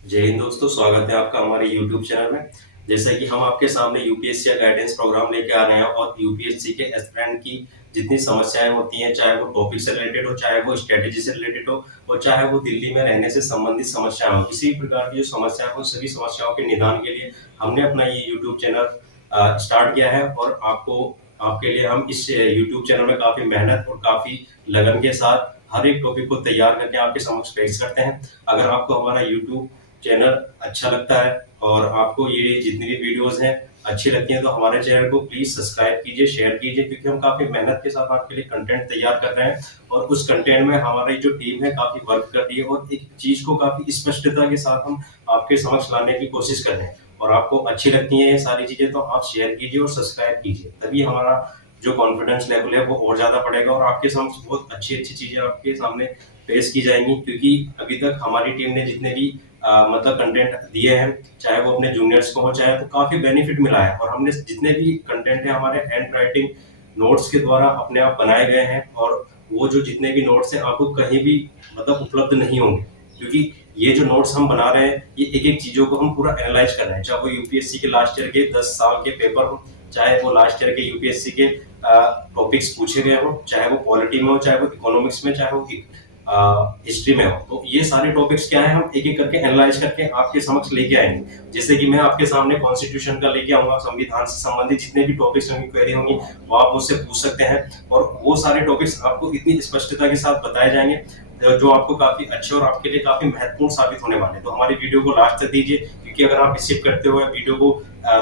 जय हिंद दोस्तों, स्वागत है आपका हमारे YouTube चैनल में। जैसा कि हम आपके सामने यूपीएससी या गाइडेंस प्रोग्राम लेके आ रहे हैं और यूपीएससी के एस्पिरेंट की जितनी समस्याएं होती हैं, चाहे वो टॉपिक से रिलेटेड हो, चाहे वो स्ट्रेटेजी से रिलेटेड हो और चाहे वो दिल्ली में रहने से संबंधित समस्याएं हो, किसी भी प्रकार की जो समस्या हो, सभी समस्याओं के निदान के लिए हमने अपना ये यूट्यूब चैनल स्टार्ट किया है। और आपके लिए हम इस यूट्यूब चैनल में काफी मेहनत और काफी लगन के साथ हर एक टॉपिक को तैयार करके आपके समक्ष पेश करते हैं। अगर आपको हमारा यूट्यूब चैनल अच्छा लगता है और आपको ये जितनी भी वीडियोस हैं अच्छी लगती हैं, तो हमारे चैनल को प्लीज सब्सक्राइब कीजिए, शेयर कीजिए, क्योंकि हम काफी मेहनत के साथ आपके लिए कंटेंट तैयार कर रहे हैं। और उस कंटेंट में हमारी जो टीम है काफी वर्क कर रही है और एक चीज को काफी स्पष्टता के साथ हम आपके समक्ष लाने की कोशिश कर रहे हैं। और आपको अच्छी लगती है ये सारी चीजें, तो आप शेयर कीजिए और सब्सक्राइब कीजिए, तभी हमारा जो कॉन्फिडेंस लेवल है वो और ज्यादा बढ़ेगा और आपके समक्ष बहुत अच्छी अच्छी चीजें आपके सामने पेश की जाएंगी। क्योंकि अभी तक हमारी टीम ने जितने भी मतलब कंटेंट दिए हैं, चाहे वो अपने जूनियर्स को हो, चाहे तो काफी बेनिफिट मिला है। और हमने जितने भी कंटेंट है हमारे हैंड राइटिंग नोट्स के द्वारा अपने आप बनाए गए हैं और वो जो जितने भी नोट्स हैं आपको कहीं भी मतलब उपलब्ध नहीं होंगे, क्योंकि ये जो नोट्स हम बना रहे हैं ये एक एक चीजों को हम पूरा एनालाइज कर रहे हैं। चाहे वो यूपीएससी के लास्ट ईयर के 10 साल के पेपर हो, चाहे वो लास्ट ईयर के यूपीएससी के टॉपिक्स पूछे गए हो, चाहे वो पॉलिटी में हो, चाहे वो इकोनॉमिक्स में, चाहे वो हिस्ट्री में हो, तो ये सारे टॉपिक्स क्या है हम एक एक करके एनालाइज करके आपके समक्ष लेके आएंगे। जैसे कि मैं आपके सामने कॉन्स्टिट्यूशन का लेके आऊंगा, संविधान से संबंधित जितने भी टॉपिक्स होंगे, क्वेरी होंगी, वो आप मुझसे पूछ सकते हैं और वो सारे टॉपिक्स आपको इतनी स्पष्टता के साथ बताए जाएंगे जो आपको काफी अच्छे और आपके लिए काफी महत्वपूर्ण साबित होने वाले हैं। तो हमारी वीडियो को लास्ट तक दीजिए, क्योंकि अगर आप रिसीव करते हो वीडियो को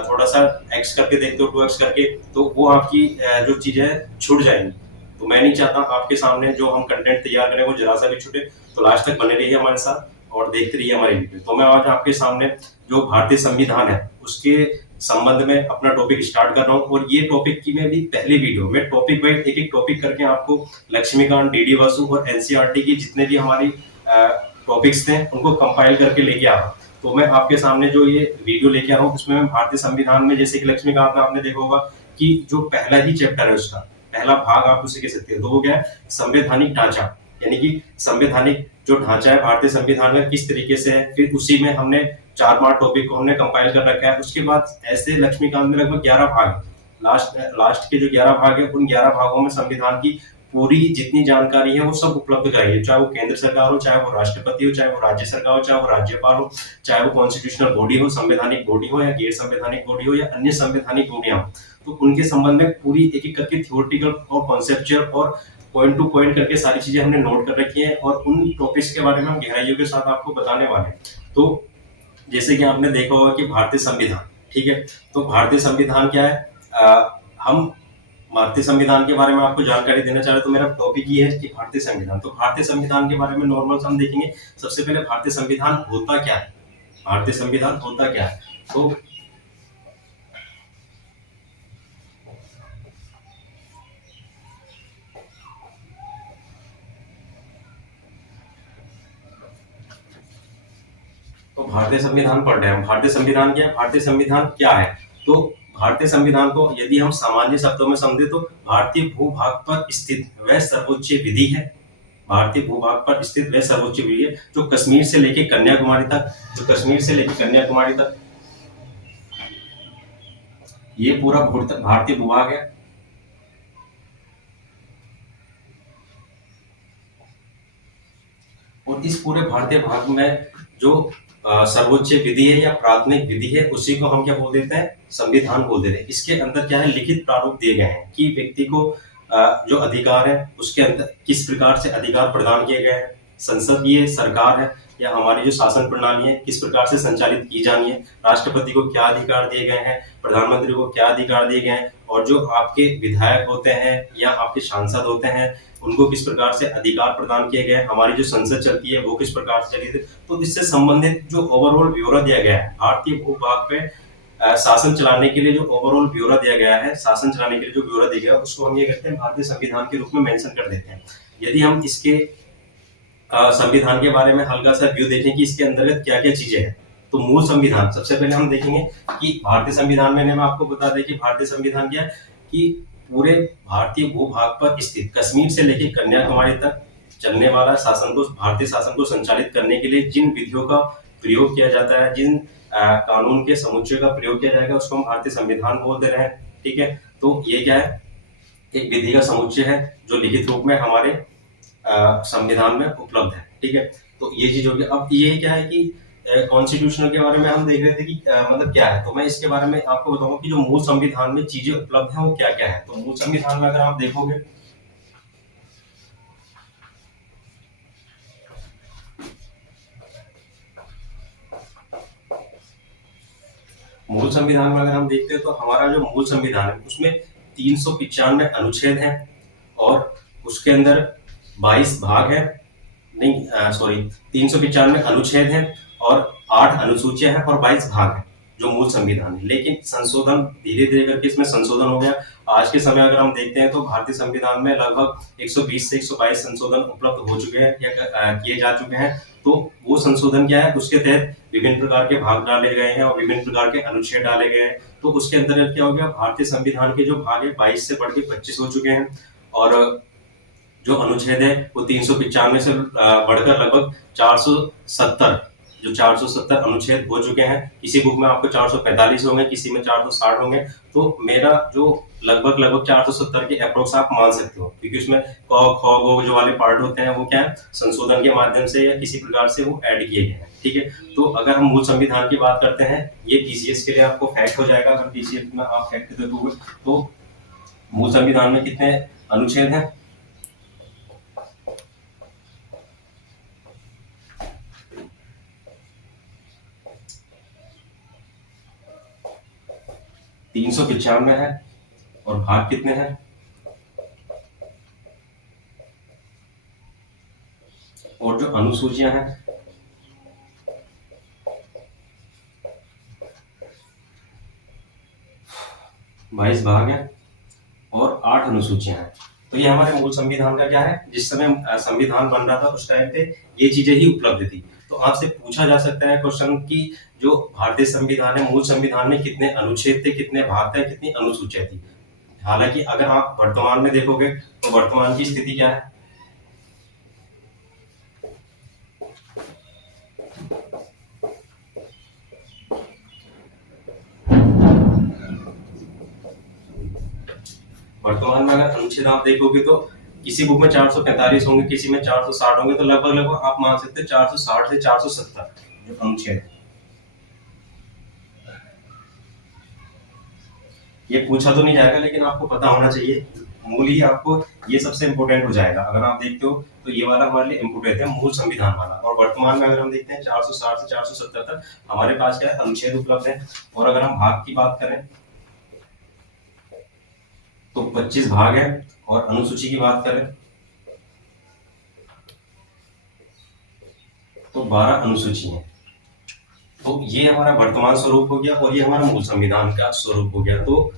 थोड़ा सा एक्स करके देखते हो, 2x करके, तो वो आपकी जो चीजें छूट जाएंगी। तो मैं नहीं चाहता आपके सामने जो हम कंटेंट तैयार करें वो जरा सा भी छूटे। तो लास्ट तक बने रहिए हमारे साथ और देखते रहिए हमारी वीडियो। तो मैं आज आपके सामने जो भारतीय संविधान है उसके संबंध में अपना टॉपिक स्टार्ट कर रहा हूँ। और ये टॉपिक की मैं भी पहली वीडियो में टॉपिक वाइज एक एक टॉपिक करके आपको लक्ष्मीकांत, डीडी वासु और एनसीईआरटी की जितने भी हमारी टॉपिक्स थे उनको कंपाइल करके लेके आ रहा हूँ। तो मैं आपके सामने जो ये वीडियो लेके आ रहा हूँ उसमें मैं भारतीय संविधान में, जैसे कि लक्ष्मीकांत में आपने देखा होगा कि जो पहला ही चैप्टर है उसका पहला भाग आप उसे कह सकते हैं, तो वो क्या है, संवैधानिक ढांचा, यानी कि संवैधानिक जो ढांचा है भारतीय संविधान में किस तरीके से है। फिर उसी में हमने 4-5 टॉपिक को हमने कंपाइल कर रखा है। उसके बाद ऐसे लक्ष्मीकांत में लगभग 11 भाग, लास्ट के जो 11 भाग है उन 11 भागों में संविधान की पूरी जितनी जानकारी है वो सब उपलब्ध कराई है। चाहे वो केंद्र सरकार हो, चाहे वो राष्ट्रपति हो, चाहे वो राज्य सरकार हो, चाहे वो राज्यपाल हो, चाहे वो कॉन्स्टिट्यूशनल बॉडी हो, संवैधानिक बॉडी हो या गैर संवैधानिक बॉडी हो या अन्य संवैधानिक बॉडियां हो, तो उनके संबंध में पूरी एक एक करके थियोरेटिकल और कॉन्सेप्चुअल और पॉइंट टू पॉइंट करके सारी चीजें हमने नोट कर रखी हैं और उन टॉपिक्स के बारे में हम गहराइयों के साथ आपको बताने वाले हैं। तो जैसे कि आपने देखा होगा कि भारतीय संविधान, ठीक है, तो भारतीय संविधान क्या है, हम भारतीय संविधान के बारे में आपको जानकारी देना चाह रहे, तो मेरा टॉपिक ये है कि भारतीय संविधान। तो भारतीय संविधान के बारे में नॉर्मल हम देखेंगे। सबसे पहले भारतीय संविधान होता क्या है, भारतीय संविधान होता क्या है। तो भारतीय संविधान पढ़ रहे हैं, भारतीय संविधान क्या है, भारतीय संविधान क्या है। तो भारतीय संविधान को यदि हम सामान्य शब्दों में समझे तो भारतीय भूभाग पर स्थित वह सर्वोच्च विधि है। भारतीय भूभाग पर स्थित वह सर्वोच्च विधि है जो कश्मीर से लेकर कन्याकुमारी तक, जो कश्मीर से लेकर कन्याकुमारी तक ये पूरा भारतीय भूभाग है। और इस पूरे भारतीय भाग में जो सर्वोच्च विधि है या प्राथमिक विधि है उसी को हम क्या बोल देते हैं, संविधान बोल देते हैं। इसके अंदर क्या है, लिखित प्रारूप दिए गए हैं कि व्यक्ति को जो अधिकार है उसके अंदर किस प्रकार से अधिकार प्रदान किए गए हैं, संसदीय सरकार है या हमारी जो शासन प्रणाली है किस प्रकार से संचालित की जानी है, राष्ट्रपति को क्या अधिकार दिए गए हैं, प्रधानमंत्री को क्या अधिकार दिए गए हैं, और जो आपके विधायक होते हैं या आपके सांसद होते हैं उनको किस प्रकार से अधिकार प्रदान किए गए, हमारी जो संसद चलती है वो किस प्रकार से चली थी। तो इससे संबंधित जो ओवरऑल ब्यौरा दिया गया है भारतीय भूभाग पे शासन चलाने के लिए, जो ओवरऑल ब्यौरा दिया गया है, शासन चलाने के लिए जो ब्यौरा दिया गया है उसको हम ये कहते हैं भारतीय संविधान के रूप में मेंशन कर देते हैं। यदि हम इसके संविधान के बारे में हल्का सा व्यू देखें कि इसके अंतर्गत क्या क्या चीजें हैं, तो मूल संविधान सबसे पहले हम देखेंगे कि भारतीय संविधान में मैं आपको बता दें कि भारतीय संविधान क्या है, कि पूरे भारतीय भूभाग पर स्थित कश्मीर से लेकर कन्याकुमारी तक चलने वाला शासन को, भारतीय शासन को संचालित करने के लिए जिन विधियों का प्रयोग किया जाता है, जिन कानून के समुच्चय का प्रयोग किया जाएगा उसको हम भारतीय संविधान बोल दे रहे हैं। ठीक है, तो ये क्या है, एक विधि का समुच्चय है जो लिखित रूप में हमारे संविधान में उपलब्ध है। ठीक है, तो ये चीज होगी। अब ये क्या है कि कॉन्स्टिट्यूशनल के बारे में हम देख रहे थे कि मतलब क्या है, तो मैं इसके बारे में आपको बताऊंगा कि जो मूल संविधान में चीजें उपलब्ध हैं वो क्या क्या है। तो मूल संविधान में अगर आप देखोगे, मूल संविधान में अगर हम देखते हैं तो हमारा जो मूल संविधान है उसमें 395 अनुच्छेद हैं और उसके अंदर 22 भाग हैं, नहीं सॉरी, 395 अनुच्छेद हैं और 8 अनुसूचियां हैं और 22 भाग हैं जो मूल संविधान है। लेकिन संशोधन धीरे धीरे करके इसमें संशोधन हो गया। आज के समय अगर हम देखते हैं तो भारतीय संविधान में लगभग 120 से 122 संशोधन उपलब्ध हो चुके हैं या किए जा चुके हैं। तो वो संशोधन क्या है, उसके तहत विभिन्न प्रकार के भाग डाले गए हैं और विभिन्न प्रकार के अनुच्छेद डाले गए हैं। तो उसके अंदर क्या हो गया, भारतीय संविधान के जो भाग है 22 से बढ़ के 25 हो चुके हैं और जो अनुच्छेद है वो 395 से बढ़कर लगभग 470, जो 470 अनुच्छेद हो चुके हैं। किसी बुक में आपको 445 होंगे, किसी में 460 होंगे। तो मेरा जो लगभग 470 के अप्रोक्स आप मान सकते हो, क्योंकि उसमें क ख ग जो वाले पार्ट होते हैं वो क्या है, संशोधन के माध्यम से या किसी प्रकार से वो ऐड किए गए हैं। ठीक है, तो अगर हम मूल संविधान की बात करते हैं, ये पीसीएस के लिए आपको फैक्ट हो जाएगा। अगर पीसीएस में आप फैक्ट देखोगे तो मूल संविधान में कितने अनुच्छेद हैं, 395 है और भाग कितने हैं, और जो अनुसूचियां हैं 22 भाग हैं और 8 अनुसूचियां हैं। तो ये हमारे मूल संविधान का क्या है, जिस समय संविधान बन रहा था उस टाइम पे ये चीजें ही उपलब्ध थी। तो आपसे पूछा जा सकता है क्वेश्चन कि जो भारतीय संविधान है, मूल संविधान में कितने अनुच्छेद थे, कितने भाग थे, कितनी अनुसूचियां थी। हालांकि अगर आप वर्तमान में देखोगे तो वर्तमान की स्थिति क्या है, वर्तमान में अगर अनुच्छेद आप देखोगे तो किसी बुक में 445 होंगे, किसी में 460 होंगे। तो लगभग आप मान सकते हैं 460 से 470 जो अनुच्छेद है। ये पूछा तो नहीं जाएगा लेकिन आपको पता होना चाहिए, मूल ही आपको ये सबसे इंपॉर्टेंट हो जाएगा। अगर आप देखते हो तो ये वाला हमारे लिए इंपॉर्टेंट है, मूल संविधान वाला। और वर्तमान में अगर हम देखते हैं 460 से 470 तक हमारे पास क्या है, अनुच्छेद उपलब्ध है। और अगर हम भाग की बात करें तो 25 भाग है और अनुसूची की बात करें तो 12 अनुसूची है। तो ये हमारा वर्तमान स्वरूप हो गया और ये हमारा मूल संविधान का स्वरूप हो गया। तो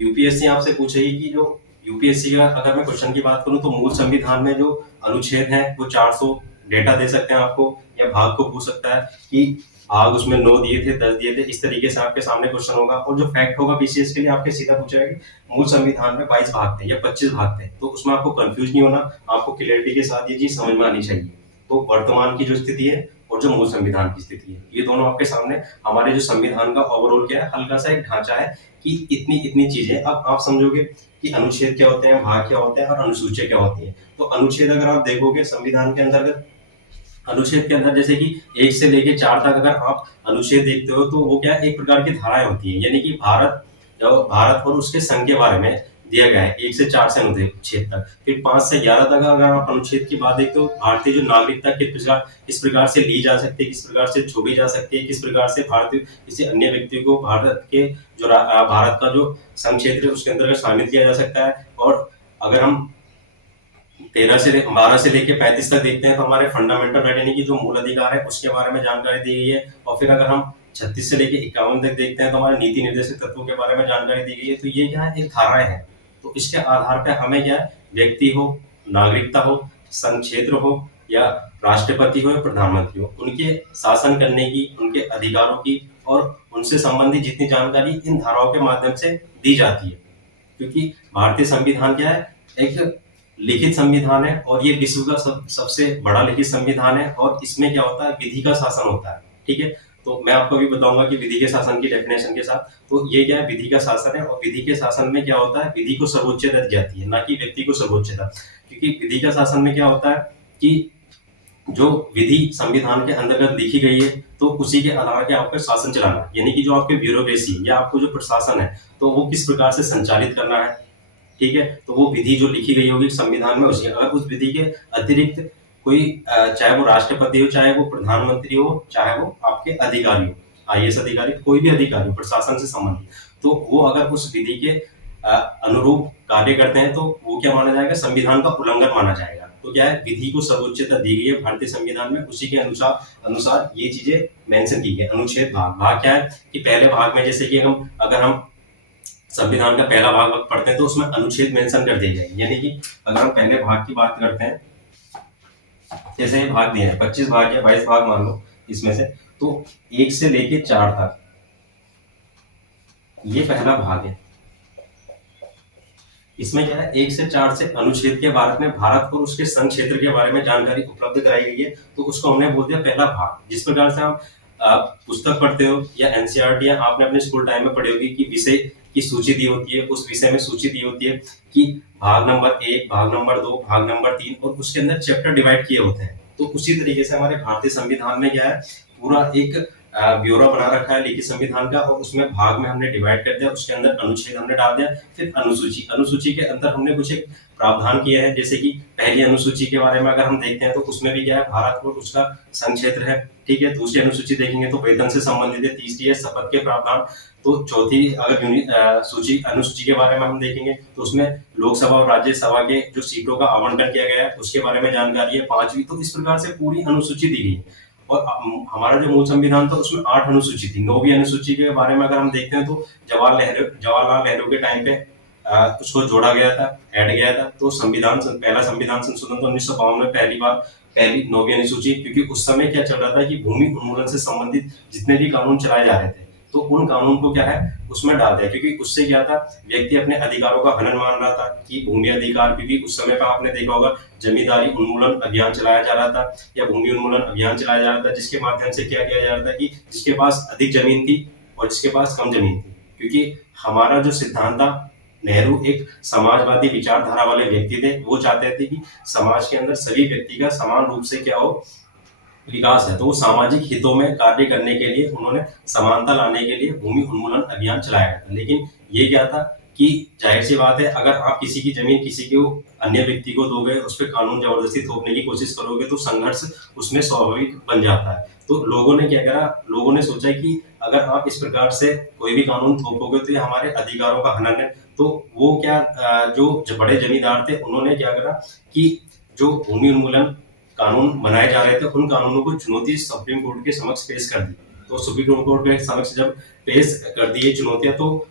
यूपीएससी आपसे पूछेगी कि जो यूपीएससी का अगर मैं क्वेश्चन की बात करूं तो मूल संविधान में जो अनुच्छेद है वो 400 डेटा दे सकते हैं आपको, या भाग को पूछ सकता है कि भाग उसमें 9 दिए थे, 10 दिए थे। इस तरीके से आपके सामने क्वेश्चन होगा। और जो फैक्ट होगा पीसीएस के लिए आपके सीधा पूछा है मूल संविधान में 22 भाग थे या 25 भाग थे। तो उसमें आपको कंफ्यूज नहीं होना, आपको क्लियरिटी के साथ ये चीज समझ में आनी चाहिए। तो वर्तमान की जो स्थिति है और जो मूल संविधान की स्थिति है, ये दोनों आपके सामने हमारे जो संविधान का ओवरऑल क्या है, हल्का सा एक ढांचा है कि इतनी इतनी चीजें। अब आप समझोगे कि अनुच्छेद क्या होते हैं, भाग क्या होते हैं और अनुसूचियां क्या होती हैं। तो अनुच्छेद अगर आप देखोगे संविधान के अंतर्गत, अनुच्छेद के अंदर जैसे कि 1 से लेके 4 तक अगर आप अनुच्छेद देखते हो तो वो क्या एक प्रकार की धाराएं होती है, यानी कि भारत और उसके संघ के बारे में दिया गया है। 1 से 4 से अनुच्छेद तक। फिर 5 से 11 तक अगर आप अनुच्छेद की बात देखते हो, भारतीय जो नागरिकता किस प्रकार से ली जा सकती है, किस प्रकार से छोड़ी जा सकती है, किस प्रकार से भारतीय किसी अन्य व्यक्ति को भारत का जो संघ क्षेत्र है उसके अंतर्गत शामिल किया जा सकता है। और अगर हम 12 से लेके 35 तक देखते हैं तो हमारे फंडामेंटल राइट यानी कि जो मूल अधिकार है उसके बारे में जानकारी दी गई है। और फिर अगर हम 36 से लेके 51 तक देखते हैं तो हमारे नीति निर्देशक तत्वों के बारे में जानकारी दी गई है। तो ये क्या है, एक धाराएं हैं। तो इसके आधार पर हमें क्या है, व्यक्ति हो, नागरिकता हो, संघ क्षेत्र हो या राष्ट्रपति हो या प्रधानमंत्री हो, उनके शासन करने की, उनके अधिकारों की और उनसे संबंधित जितनी जानकारी इन धाराओं के माध्यम से दी जाती है। क्योंकि भारतीय संविधान क्या है, एक लिखित संविधान है और ये विश्व का सबसे बड़ा लिखित संविधान है। और इसमें क्या होता है, विधि का शासन होता है। ठीक है। तो मैं आपको अभी बताऊंगा कि विधि के शासन की डेफिनेशन के साथ। तो ये क्या है, विधि का शासन है, और विधि के शासन में क्या होता है, विधि को सर्वोच्चता दी जाती है, ना कि व्यक्ति को सर्वोच्चता। क्योंकि विधि का शासन में क्या होता है कि जो विधि संविधान के अंतर्गत लिखी गई है, तो उसी के आधार के आपका शासन चलाना है। यानी कि जो आपके ब्यूरोक्रेसी या आपको जो प्रशासन है, तो वो किस प्रकार से संचालित करना है, ठीक है। तो वो विधि जो लिखी गई होगी संविधान में, उसी अगर उस विधि के अतिरिक्त कोई चाहे वो राष्ट्रपति हो, चाहे वो प्रधानमंत्री हो, चाहे वो आपके अधिकारी हो, आईएएस अधिकारी, कोई भी अधिकारी हो प्रशासन से संबंधित, तो वो अगर उस विधि के अनुरूप कार्य करते हैं, तो वो क्या माना जाएगा, संविधान का उल्लंघन माना जाएगा। तो क्या है, विधि को सर्वोच्चता दी गई है भारतीय संविधान में, उसी के अनुसार अनुसार ये चीजें मेंशन की गई। अनुच्छेद भाग, भाग क्या है कि पहले भाग में जैसे कि अगर हम संविधान का पहला भाग पढ़ते हैं, तो उसमें अनुच्छेद मेंशन कर दिए जाएंगे। यानी कि अगर हम पहले भाग की बात करते हैं, जैसे ये भाग दिए हैं 25 भाग या 22 भाग मान लो इसमें से, तो 1 से लेके 4 तक ये पहला भाग है। इसमें क्या है, 1 से 4 से अनुच्छेद के बारे में, भारत और उसके संघ क्षेत्र के बारे में जानकारी उपलब्ध कराई गई है, तो उसको हमने बोल दिया पहला भाग। जिस प्रकार से आप पुस्तक पढ़ते हो या एनसीईआरटी या आपने अपने स्कूल टाइम में पढ़ी होगी कि विषय की सूची दी होती है, उस विषय में सूची दी होती है कि भाग नंबर 1, भाग नंबर 2, भाग नंबर 3, और उसके अंदर चैप्टर डिवाइड किए होते हैं। तो उसी तरीके से हमारे भारतीय संविधान में क्या है, पूरा एक ब्यौरा बना रखा है लिखित संविधान का, और उसमें भाग में हमने डिवाइड कर दिया, उसके अंदर अनुच्छेद हमने डाल दिया, फिर अनुसूची, अनुसूची के अंदर हमने कुछ एक प्रावधान किए हैं। जैसे कि पहली अनुसूची के बारे में अगर हम देखते हैं, तो उसमें भी क्या है, भारत और उसका संघ क्षेत्र है, ठीक है। दूसरी अनुसूची देखेंगे तो वेतन से संबंधित है, तीसरी है शपथ के प्रावधान, तो चौथी अगर सूची अनुसूची के बारे में हम देखेंगे, तो उसमें लोकसभा और राज्यसभा के जो सीटों का आवंटन किया गया है उसके बारे में जानकारी है, पांचवी। तो इस प्रकार से पूरी अनुसूची दी गई है। और हमारा जो मूल संविधान था उसमें 8 अनुसूची थी। 9वीं अनुसूची के बारे में अगर हम देखते हैं, तो जवाहरलाल नेहरू के टाइम पे उसको जोड़ा गया था, ऐड गया था। तो पहला संविधान संशोधन तो 1952 में पहली बार, पहली 9वीं अनुसूची, क्योंकि उस समय क्या चल रहा था कि भूमि उन्मूलन से संबंधित जितने भी कानून चलाए जा रहे थे, तो उन कानून को क्या है उसमें डाल दिया। क्योंकि उससे क्या था, व्यक्ति अपने अधिकारों का हनन मान रहा था कि भूमि अधिकार, क्योंकि उस समय पर आपने देखा होगा जमींदारी उन्मूलन अभियान चलाया जा रहा था, या भूमि उन्मूलन अभियान चलाया जा रहा था, जिसके माध्यम से क्या किया जा रहा था कि जिसके पास अधिक जमीन थी और जिसके पास कम जमीन थी। क्योंकि हमारा जो सिद्धांत था, नेहरू एक समाजवादी विचारधारा वाले व्यक्ति थे, वो चाहते थे कि समाज के अंदर सभी व्यक्ति का समान रूप से क्या हो, विकास है। तो वो सामाजिक हितों में कार्य करने के लिए उन्होंने समानता लाने के लिए भूमि उन्मूलन अभियान चलाया था। लेकिन ये क्या था कि जाहिर सी बात है, अगर आप किसी की जमीन किसी को अन्य व्यक्ति को दोगे, उस पर कानून जबरदस्ती थोपने की कोशिश करोगे, तो संघर्ष उसमें स्वाभाविक बन जाता है। तो लोगों ने क्या करा, लोगों ने सोचा कि अगर आप इस प्रकार से कोई भी कानून थोपोगे तो ये हमारे अधिकारों का हनन है। तो वो क्या जो बड़े जमींदार थे उन्होंने क्या करा कि जो भूमि उन्मूलन कानून बनाए जा रहे थे, उन कानूनों को चुनौती सुप्रीम कोर्ट के समक्ष पेश कर दी। तो सुप्रीम कोर्ट के समक्ष जब पेश कर दी ये चुनौतियां, तो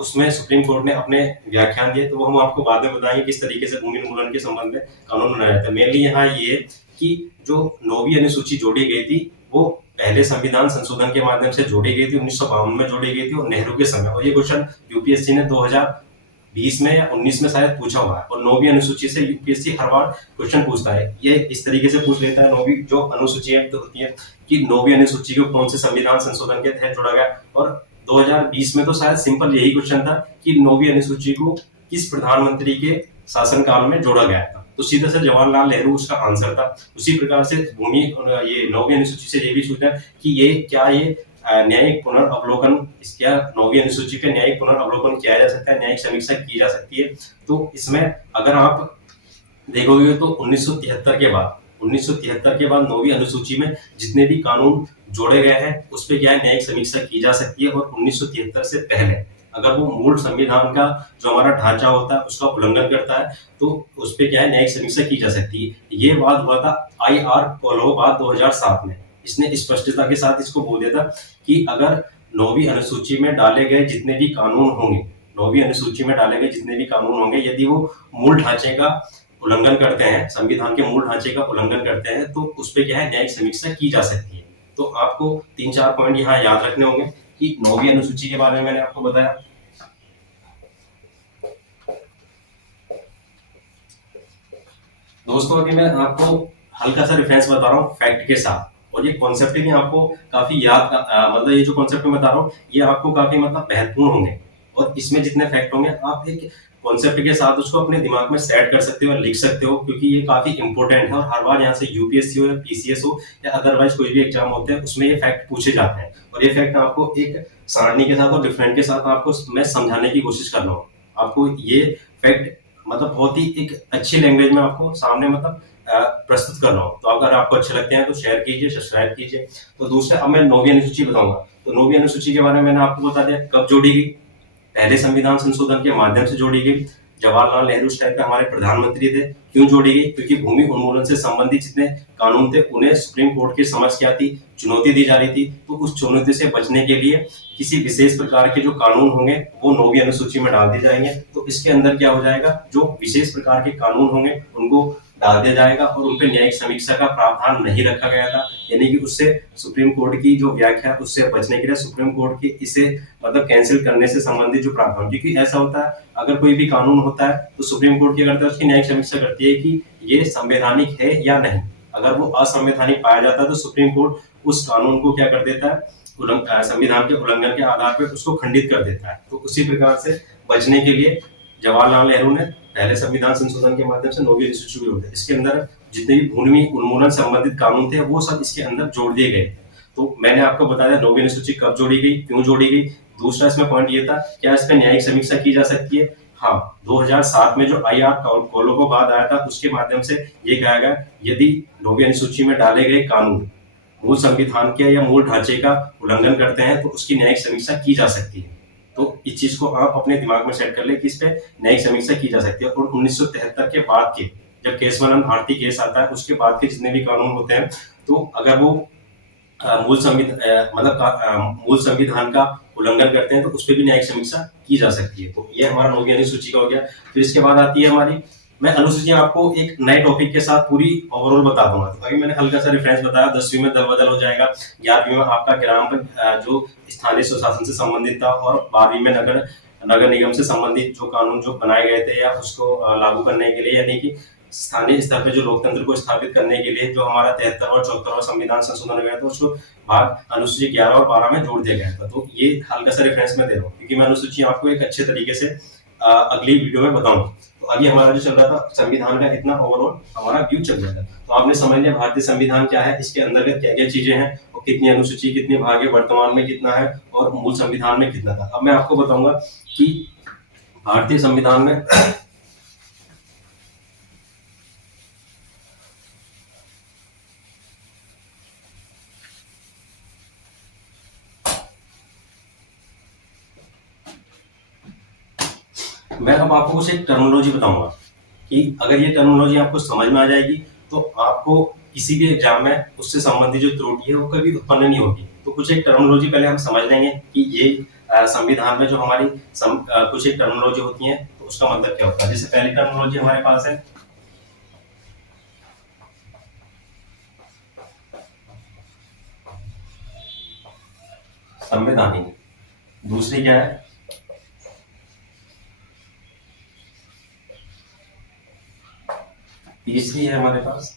उसमें सुप्रीम कोर्ट ने अपने व्याख्यान दिए, तो वो हम आपको बाद में बताएंगे किस तरीके से भूमि उन्मूलन के संबंध में कानून बनाया जाता है। मेनली यहाँ ये कि जो 9वीं अनुसूची जोड़ी गई थी, वो पहले संविधान संशोधन के माध्यम से जोड़ी गई थी, 1952 में जोड़ी गई थी, और नेहरू के समय। और ये क्वेश्चन यूपीएससी ने 2020 में या 19 में शायद पूछा हुआ है। और 9वीं अनुसूची से यूपीएससी हर बार क्वेश्चन पूछता है, ये इस तरीके से पूछ लेता है। 9वीं जो अनुसूची होती है कि 9वीं अनुसूची को कौन से संविधान संशोधन के तहत जोड़ा गया। और 2020 में तो शायद सिंपल यही क्वेश्चन था कि 9वीं अनुसूची को किस प्रधानमंत्री के शासनकाल में जोड़ा गया था। तो सीधा से जवाहरलाल नेहरू उसका आंसर था। उसी प्रकार से ये 9वीं अनुसूची से ये भी पूछा कि ये क्या ये न्यायिक पुनर्अवलोकन, क्या 9वीं अनुसूची का न्यायिक पुनर्अवलोकन किया जा सकता है, न्यायिक समीक्षा की जा सकती है। तो इसमें अगर आप देखोगे तो 1973 के बाद 9वीं अनुसूची में जितने भी कानून जोड़े गए हैं उस पर क्या है न्यायिक समीक्षा की जा सकती है। और 1973 से पहले अगर वो मूल संविधान का जो हमारा ढांचा होता है उसका उल्लंघन करता है, तो उस पर क्या है न्यायिक समीक्षा की जा सकती है। ये बात हुआ था IR कोलाहाबाद 2007 में। इसने स्पष्टता के साथ इसको बोल दिया था कि अगर 9वीं अनुसूची में डाले गए जितने भी कानून होंगे, 9वीं अनुसूची में डाले गए जितने भी कानून होंगे, यदि वो मूल ढांचे का उल्लंघन करते हैं, संविधान के मूल ढांचे का उल्लंघन करते हैं, तो उस पर क्या है न्यायिक समीक्षा की जा सकती है। तो आपको 3-4 पॉइंट यहाँ याद रखने होंगे कि 9वीं अनुसूची के बारे में मैंने आपको बताया। दोस्तों अभी मैं आपको हल्का सा रेफरेंस बता रहा हूँ फैक्ट के साथ, और ये कॉन्सेप्ट भी आपको काफी याद मतलब ये जो कॉन्सेप्ट मैं बता रहा हूँ ये आपको काफी मतलब महत्वपूर्ण होंगे, और इसमें जितने फैक्ट होंगे आप एक कॉन्सेप्ट के साथ उसको अपने दिमाग में सेट कर सकते हो और लिख सकते हो, क्योंकि ये काफी इंपॉर्टेंट है और हर बार यहाँ से यूपीएससी हो या पीसीएस हो या अदरवाइज कोई भी एग्जाम होते हैं उसमें ये फैक्ट पूछे जाते हैं, और ये फैक्ट आपको एक सारणी के साथ और डिफरेंट के साथ आपको मैं समझाने की कोशिश कर रहा हूँ। आपको ये फैक्ट मतलब बहुत ही एक अच्छी लैंग्वेज में आपको सामने मतलब प्रस्तुत कर रहा हूँ। तो अगर आपको अच्छे लगते हैं तो शेयर कीजिए, सब्सक्राइब कीजिए। तो दूसरा अब मैं 9वीं अनुसूची बताऊंगा। तो 9वीं अनुसूची के बारे में मैंने आपको बता दिया कब जोड़ी गई, पहले संविधान संशोधन के माध्यम से जोड़ी गई। जवाहरलाल नेहरू उस टाइम पे हमारे प्रधानमंत्री थे। क्यों जोड़ी गई? क्योंकि भूमि उन्मूलन से संबंधित जितने कानून थे उन्हें सुप्रीम कोर्ट की समझ क्या थी, चुनौती दी जा रही थी। तो उस चुनौती से बचने के लिए किसी विशेष प्रकार के जो कानून होंगे वो 9वीं अनुसूची में डाल दिए जाएंगे। तो इसके अंदर क्या हो जाएगा, जो विशेष प्रकार के कानून होंगे उनको डाल दिया जाएगा और उन पर न्यायिक समीक्षा का प्रावधान नहीं रखा गया था। यानी कि उससे सुप्रीम कोर्ट की जो व्याख्या उससे बचने के लिए सुप्रीम कोर्ट की इसे मतलब कैंसिल करने से संबंधित जो प्रावधान, क्योंकि ऐसा होता है अगर कोई भी कानून होता है तो सुप्रीम कोर्ट क्या करता है उसकी न्यायिक समीक्षा करती है कि ये संवैधानिक है या नहीं। अगर वो असंवैधानिक पाया जाता है तो सुप्रीम कोर्ट उस कानून को क्या कर देता है, संविधान के उल्लंघन के आधार पर उसको खंडित कर देता है। तो उसी प्रकार से बचने के लिए जवाहरलाल नेहरू ने पहले संविधान संशोधन के माध्यम से 9वीं अनुसूची जोड़ दी। इसके अंदर जितने भी भूमि उन्मूलन संबंधित कानून थे वो सब इसके अंदर जोड़ दिए गए। तो मैंने आपको बता दिया 9वीं अनुसूची कब जोड़ी गई, क्यों जोड़ी गई। दूसरा इसमें पॉइंट ये था क्या इस पर न्यायिक समीक्षा की जा सकती है। हाँ, 2007 में जो आईआर कौलों आया था उसके माध्यम से ये कहा गया यदि 9वीं अनुसूची में डाले गए कानून मूल संविधान के या मूल ढांचे का उल्लंघन करते हैं तो उसकी न्यायिक समीक्षा की जा सकती है। तो इस चीज को आप अपने दिमाग में सेट कर ले कि इस पे न्यायिक समीक्षा की जा सकती है। और 1973 के बाद के जब केशवानंद भारती केस आता है उसके बाद के जितने भी कानून होते हैं तो अगर वो मूल संविधान का उल्लंघन करते हैं तो उस पर भी न्यायिक समीक्षा की जा सकती है। तो ये हमारा 9वीं अनुसूची का हो गया। फिर इसके बाद आती है हमारी, मैं अनुसूची आपको एक नए टॉपिक के साथ पूरी ओवरऑल बता दूंगा। तो अभी मैंने हल्का सा रेफरेंस बताया, 10वीं में दल बदल हो जाएगा, 11वीं में आपका ग्राम जो स्थानीय स्वशासन से संबंधित था, और 12वीं में नगर निगम से संबंधित जो कानून जो बनाए गए थे या उसको लागू करने के लिए, यानी कि स्थानीय स्तर पर जो लोकतंत्र को स्थापित करने के लिए जो हमारा 73 और 74 संविधान संशोधन गया था उसको भाग अनुसूची 11 और 12 में जोड़ दिया गया था। तो ये हल्का सा रेफरेंस में दे रहा हूँ क्योंकि मैं अनुसूची आपको एक अच्छे तरीके से अगली वीडियो में बताऊंगा। तो अभी हमारा जो चल रहा था संविधान का इतना ओवरऑल हमारा व्यू चल रहा था। तो आपने समझ लिया भारतीय संविधान क्या है, इसके अंतर्गत क्या क्या चीजें हैं और कितनी अनुसूची, कितने भाग है, वर्तमान में कितना है और मूल संविधान में कितना था। अब मैं आपको बताऊंगा कि भारतीय संविधान में मैं अब आपको कुछ एक टर्मिनोलॉजी बताऊंगा कि अगर ये टर्मिनोलॉजी आपको समझ में आ जाएगी तो आपको किसी भी एग्जाम में उससे संबंधित जो त्रुटि है वो कभी उत्पन्न नहीं होगी। तो कुछ एक टर्मिनोलॉजी पहले हम समझ लेंगे कि ये संविधान में जो हमारी कुछ एक टर्मिनोलॉजी होती है तो उसका मतलब क्या होता है। जैसे पहली टर्मिनोलॉजी हमारे पास है संवैधानिक, दूसरी क्या है तीसरी है हमारे पास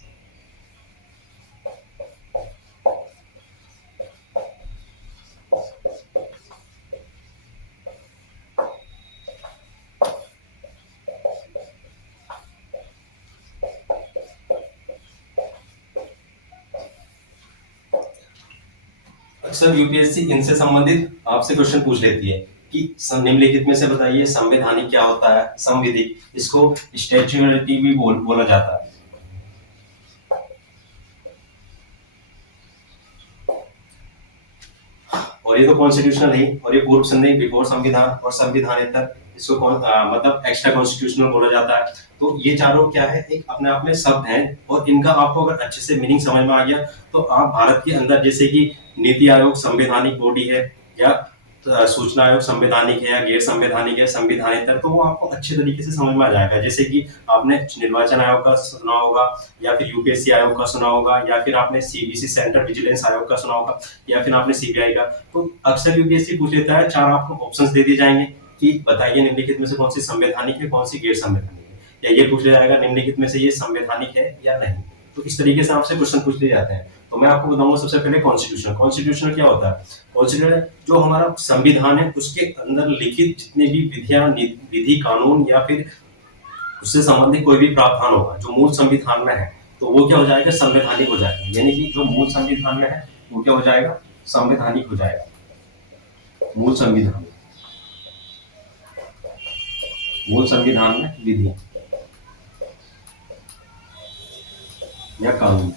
अक्सर यूपीएससी इनसे संबंधित आपसे क्वेश्चन पूछ लेती है कि निम्नलिखित में से बताइए संवैधानिक क्या होता है, संविधिक, इसको स्टैट्यूटरी भी बोला जाता है। और ये तो कॉन्स्टिट्यूशनल है और ये पूर्व संधि, बिफोर संविधान और संविधानेतर, इसको मतलब एक्स्ट्रा कॉन्स्टिट्यूशनल बोला जाता है। तो ये चारों क्या है, एक अपने आप में शब्द हैं और इनका आपको अगर अच्छे से मीनिंग समझ में आ गया तो आप भारत के अंदर जैसे कि नीति आयोग संवैधानिक बॉडी है या सूचना आयोग संवैधानिक है या गैर संवैधानिक है, संविधानेतर, तो वो आपको अच्छे तरीके से समझ में आ जाएगा। जैसे कि आपने निर्वाचन आयोग का सुना होगा या फिर यूपीएससी आयोग का सुना होगा या फिर आपने सीबीसी सेंट्रल विजिलेंस आयोग का सुना होगा या फिर आपने सीबीआई का। तो अक्सर यूपीएससी पूछ लेता है, चार आपको ऑप्शंस दे दिए जाएंगे कि बताइए निम्नलिखित में से कौन सी संवैधानिक है, कौन सी गैर संवैधानिक है, या ये पूछ लिया जाएगा निम्नलिखित में से ये संवैधानिक है या नहीं। तो इस तरीके से आपसे क्वेश्चन पूछ लिए जाते हैं। तो मैं आपको बताऊंगा सबसे पहले कॉन्स्टिट्यूशन। कॉन्स्टिट्यूशन क्या होता है? कॉन्स्टिट्यूशन जो हमारा संविधान है उसके अंदर लिखित जितने भी विधि कानून या फिर उससे संबंधित कोई भी प्रावधान होगा जो मूल संविधान में है, तो वो क्या हो जाएगा? संवैधानिक हो जाएगा। यानी कि जो मूल संविधान में है वो क्या हो जाएगा? संवैधानिक हो जाएगा। मूल संविधान में विधि या कानून,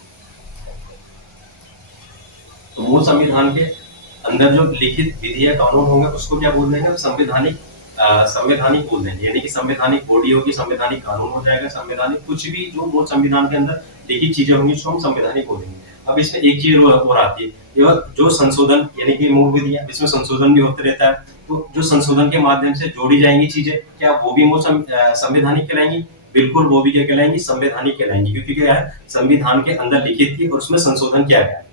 तो मूल संविधान के अंदर जो लिखित विधि या कानून होंगे उसको क्या बोल देंगे? संवैधानिक बोल देंगे। यानी कि संवैधानिक बॉडी होगी, संवैधानिक कानून हो जाएगा, संवैधानिक कुछ भी जो मूल संविधान के अंदर लिखित चीजें होंगी उसको हम संवैधानिक बोलेंगे। अब इसमें एक चीज और आती है, जो संशोधन यानी कि मूल विधि है, इसमें संशोधन भी होते रहता है, तो जो संशोधन के माध्यम से जोड़ी जाएंगी चीजें, क्या वो भी मूल संवैधानिक कहलाएंगी? बिल्कुल, वो भी क्या कहलाएंगी? संवैधानिक कहलाएंगी, क्योंकि क्या है? संविधान के अंदर लिखित थी और उसमें संशोधन किया गया है।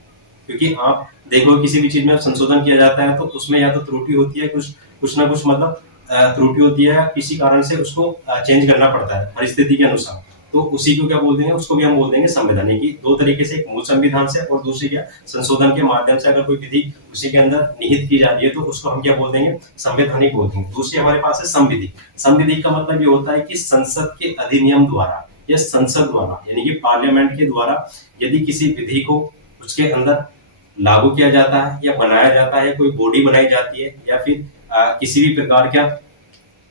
क्योंकि आप देखो किसी भी चीज में संशोधन किया जाता है तो उसमें या तो त्रुटि होती है, कुछ ना कुछ मतलब त्रुटि होती है, किसी कारण से उसको चेंज करना पड़ता है परिस्थिति के अनुसार, तो उसी को क्या बोल देंगे? उसको भी हम बोल देंगे संवैधानिक। की दो तरीके से, एक मूल संविधान से और दूसरी क्या? संशोधन के माध्यम से अगर कोई विधि उसी के अंदर निहित की जा रही है तो उसको हम क्या बोल देंगे? संवैधानिक बोल देंगे। दूसरी हमारे पास है संविधि। संविधि का मतलब ये होता है कि संसद के अधिनियम द्वारा या संसद द्वारा यानी कि पार्लियामेंट के द्वारा यदि किसी विधि को उसके अंदर लागू किया जाता है या बनाया जाता है, कोई बॉडी बनाई जाती है या फिर किसी भी प्रकार का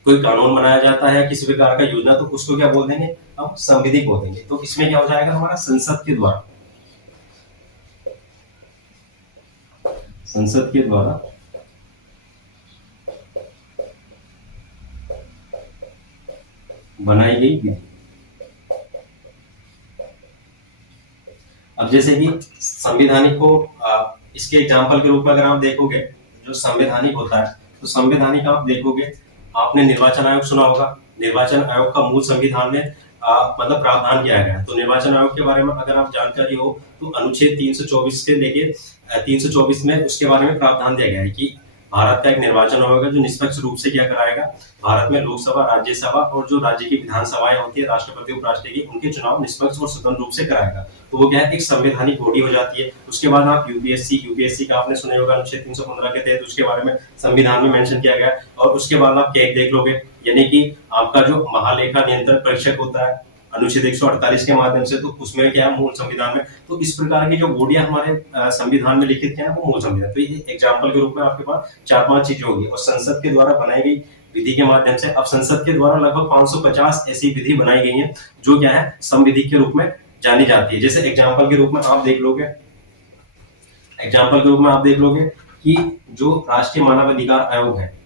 कोई कानून बनाया जाता है, किसी प्रकार का योजना, तो उसको क्या बोल देंगे? हम संविधिक बोल देंगे। तो इसमें क्या हो जाएगा? हमारा संसद के द्वारा बनाई गई विधि। अब जैसे कि संवैधानिक को इसके एग्जाम्पल के रूप में अगर आप देखोगे, जो संवैधानिक होता है तो संवैधानिक आप देखोगे, आपने निर्वाचन आयोग सुना होगा। निर्वाचन आयोग का मूल संविधान में मतलब प्रावधान किया गया है। तो निर्वाचन आयोग के बारे में अगर आप जानकारी हो तो अनुच्छेद 324 से लेके 324 में उसके बारे में प्रावधान दिया गया है कि भारत का एक निर्वाचन होगा जो निष्पक्ष रूप से क्या कराएगा? भारत में लोकसभा, राज्यसभा और जो राज्य की विधानसभाएं होती है, राष्ट्रपति, उपराष्ट्रपति, उनके चुनाव निष्पक्ष और स्वतंत्र रूप से कराएगा। तो वो क्या है? एक संवैधानिक बॉडी हो जाती है। उसके बाद आप यूपीएससी का आपने सुना होगा, अनुच्छेद 315 के तहत उसके बारे में संविधान में मेंशन किया गया। और उसके बाद आप क्या देख लोगे, यानी कि आपका जो महालेखा नियंत्रण परीक्षक होता है अनुच्छेद 148 के माध्यम से, तो उसमें क्या है? मूल संविधान में। तो इस प्रकार की जो बॉडियां हमारे संविधान में लिखित हैं वो मूल संविधान। तो ये एग्जाम्पल के रूप में आपके पास 4-5 चीजें होगी। और संसद के द्वारा बनाई गई विधि के माध्यम से, अब संसद के द्वारा लगभग 550 ऐसी विधि बनाई गई है जो क्या है? संविधि के रूप में जानी जाती है। जैसे एग्जाम्पल के रूप में आप देख लोगे कि जो राष्ट्रीय मानवाधिकार आयोग है,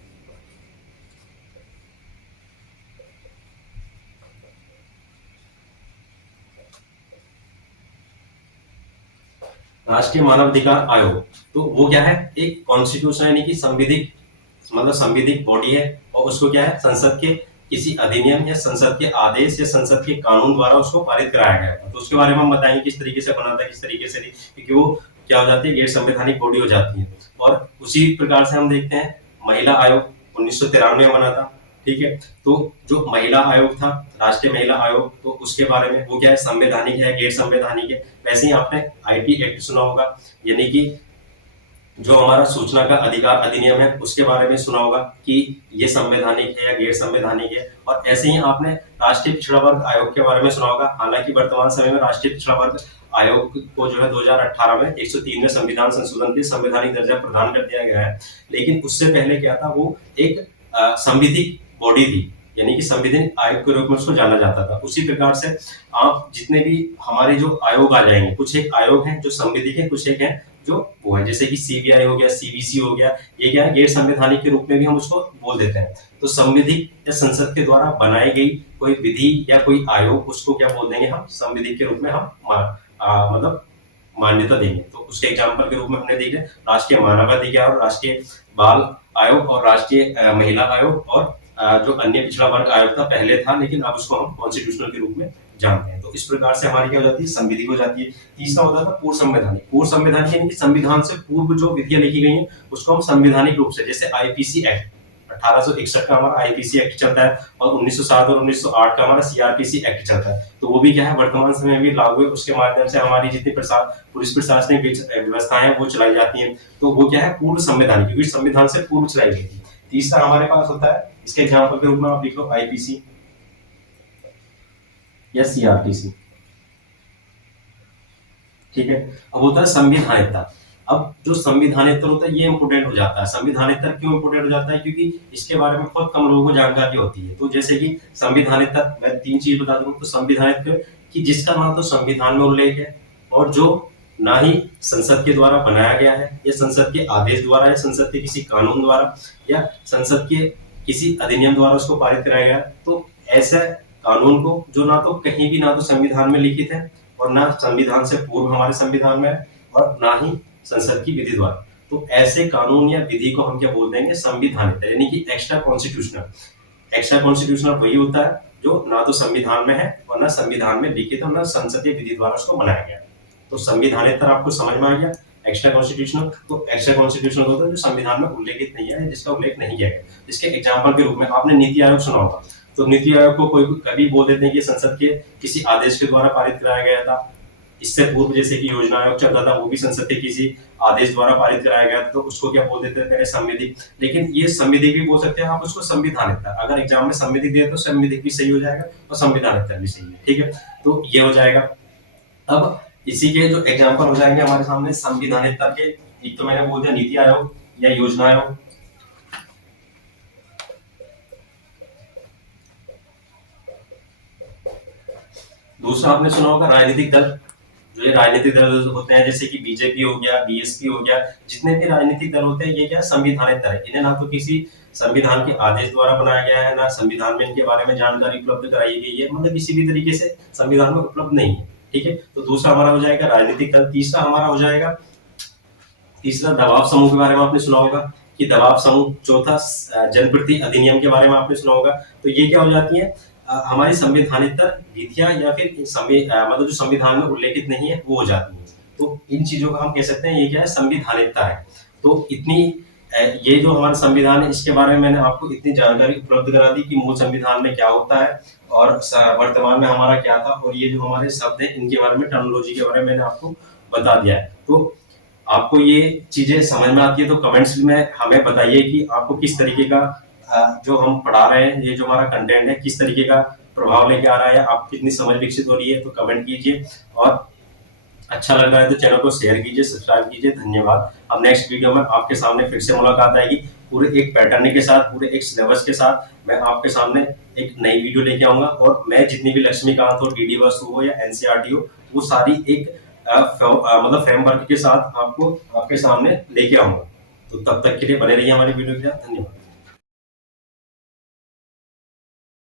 राष्ट्रीय मानवाधिकार आयोग, तो वो क्या है? एक कॉन्स्टिट्यूशन यानी कि संविधिक बॉडी है। और उसको क्या है? संसद के किसी अधिनियम या संसद के आदेश या संसद के कानून द्वारा उसको पारित कराया गया है। तो उसके बारे में हम बताएंगे किस तरीके से बना था, किस तरीके से नहीं, क्योंकि वो क्या हो जाती है? गैर संवैधानिक बॉडी हो जाती है। और उसी प्रकार से हम देखते हैं महिला आयोग 1993 में बना था। ठीक है, तो जो महिला आयोग था, राष्ट्रीय महिला आयोग, तो उसके बारे में वो क्या है? संवैधानिक है, गैर संवैधानिक है। वैसे ही आपने आईटी एक्ट सुना होगा, यानी कि जो हमारा सूचना का अधिकार अधिनियम है उसके बारे में सुना होगा कि ये संवैधानिक है या गैर संवैधानिक है। और ऐसे ही आपने राष्ट्रीय पिछड़ा वर्ग आयोग के बारे में सुना होगा। हालांकि वर्तमान समय में राष्ट्रीय पिछड़ा वर्ग आयोग को जो है 2018 में 103 में संविधान संशोधन के संवैधानिक दर्जा प्रदान कर दिया गया है। लेकिन उससे पहले क्या था? वो एक संविधिक बॉडी थी, यानी कि संविधानिक आयोग के रूप में उसको जाना जाता था। उसी प्रकार से आप जितने भी हमारे जो आयोग आ जाएंगे, कुछ एक आयोग हैं जो संविधिक है, कुछ एक हैं जो वो है, जैसे कि सीबीआई हो गया, सीबीसी हो गया, ये क्या है? गैर संवैधानिक के रूप में भी हम उसको बोल देते हैं। तो संविधिक या संसद के द्वारा बनाई गई कोई विधि या कोई आयोग, उसको क्या बोल देंगे? हम संविधिक के रूप में हम मतलब मान्यता देंगे। तो उसके एग्जाम्पल के रूप में हमने देखे राष्ट्रीय मानवाधिकार और राष्ट्रीय बाल आयोग और राष्ट्रीय महिला आयोग और जो अन्य पिछड़ा वर्ग आयोग था पहले था, लेकिन अब उसको हम कॉन्स्टिट्यूशनल के रूप में जानते हैं। तो इस प्रकार से हमारी क्या हो जाती है? संविधि हो जाती है। तीसरा होता था पूर्व संवैधानिक। पूर्व संवैधानिक यानी कि संविधान से पूर्व जो विधियां लिखी गई हैं उसको हम संवैधानिक रूप से, जैसे आईपीसी एक्ट 1861 का हमारा आईपीसी एक्ट चलता है और 1907 और 1908 का हमारा सीआरपीसी एक्ट चलता है। तो वो भी क्या है, वर्तमान समय में भी लागू है। उसके माध्यम से हमारी जितनी पुलिस प्रशासनिक व्यवस्थाएं हैं वो चलाई जाती हैं। तो वो क्या है, पूर्व संविधान, क्योंकि संविधान से पूर्व चलाई गई थी। तीसरा हमारे पास होता है, इसके एग्जाम्पल के रूप में आप लिख लो आईपीसी या सीआरपीसी, ठीक है। अब होता है संविधानिकता। अब जो संविधानिकता होता है ये इंपोर्टेंट हो जाता है। संविधानिकता क्यों इंपोर्टेंट हो जाता है, क्योंकि इसके बारे में बहुत कम लोगों को जानकारी होती है। तो जैसे कि संविधानिकता, मैं 3 चीज बता दूं। तो संविधानिकता कि जिसका ना तो संविधान में उल्लेख है और जो ना ही संसद के द्वारा बनाया गया है या संसद के आदेश द्वारा या संसद के किसी कानून द्वारा या संसद के किसी अधिनियम द्वारा उसको पारित कराया गया। तो ऐसे कानून को जो ना तो कहीं भी ना तो संविधान में लिखित है और ना संविधान से पूर्व हमारे संविधान में है और ना ही संसद की विधि द्वारा, तो ऐसे कानून या विधि को हम क्या बोल देंगे, संविधानिक, यानी कि एक्स्ट्रा कॉन्स्टिट्यूशनल। एक्स्ट्रा कॉन्स्टिट्यूशनल वही होता है जो ना तो संविधान में है और ना संविधान में लिखित और ना संसदीय विधि द्वारा उसको बनाया गया। तो संविधानिक आपको समझ में आ गया। एक्स्ट्रा कॉन्स्टिट्यूशनल, तो एक्स्ट्रा कॉन्स्टिट्यूशनल होता है जो संविधान में उल्लेखित नहीं है, जिसका उल्लेख नहीं किया गया। इसके एग्जाम्पल के रूप में आपने नीति आयोग सुना होगा। तो नीति आयोग को कोई कभी बोल देते हैं कि संसद के किसी आदेश के द्वारा पारित कराया गया था। इससे पूर्व जैसे कि योजना आयोग चलता था, वो भी संसद के किसी आदेश द्वारा पारित कराया गया, तो उसको क्या बोल देते थे, संविधिक। लेकिन ये संविधिक भी बोल सकते हैं आप उसको, संविधानिक। अगर एग्जाम में संविधिक दिया तो संविधिक भी सही हो जाएगा और संविधानिक भी सही है, ठीक है। तो ये हो जाएगा। अब इसी के जो एग्जाम्पल हो जाएंगे हमारे सामने संविधानिकता के, एक तो मैंने बोल दिया नीति आयोग या योजना आयोग, दूसरा आपने सुना होगा राजनीतिक दल। जो ये राजनीतिक दल होते हैं जैसे कि बीजेपी हो गया, बीएसपी हो गया, जितने भी राजनीतिक दल होते हैं ये क्या संविधानिक दल है। इन्हें ना तो किसी संविधान के आदेश द्वारा बनाया गया है, ना संविधान में इनके बारे में जानकारी उपलब्ध कराई गई है, मतलब किसी भी तरीके से संविधान में उपलब्ध नहीं है, ठीक है। तो दूसरा हमारा हो जाएगा राजनीतिक दल। तीसरा हमारा हो जाएगा, तीसरा दबाव समूह के बारे में आपने सुना होगा कि दबाव समूह। चौथा जनप्रति अधिनियम के बारे में आपने सुना होगा। तो ये क्या हो जाती है, हमारी संवैधानिकता विधियां या फिर मतलब जो संविधान में उल्लेखित नहीं है वो हो जाती है। तो इन चीजों का हम कह सकते हैं ये क्या है, संविधानिकता है। तो इतनी ये जो हमारा संविधान है इसके बारे में मैंने आपको इतनी जानकारी उपलब्ध करा दी कि मूल संविधान में क्या होता है और वर्तमान में हमारा क्या था, और ये जो हमारे शब्द हैं इनके बारे में, टर्मिनोलॉजी के बारे में मैंने आपको बता दिया है। तो आपको ये चीजें समझ में आती है तो कमेंट्स में हमें बताइए कि आपको किस तरीके का जो हम पढ़ा रहे हैं, ये जो हमारा कंटेंट है किस तरीके का प्रभाव लेके आ रहा है, आप कितनी समझ विकसित हो रही है। तो कमेंट कीजिए और अच्छा लग रहा है तो चैनल को शेयर कीजिए, सब्सक्राइब कीजिए। धन्यवाद। अब नेक्स्ट वीडियो में आपके सामने फिर से मुलाकात आएगी, पूरे एक पैटर्न के साथ, पूरे एक सिलेबस के साथ मैं आपके सामने एक नई वीडियो लेके आऊंगा। और मैं जितनी भी लक्ष्मीकांत हो, डीडी वसु हो या एनसीईआरटी हो, वो सारी एक मतलब फ्रेमवर्क के साथ आपको आपके सामने लेके आऊंगा। तो तब तक के लिए बने रहिए हमारी वीडियो के साथ। धन्यवाद।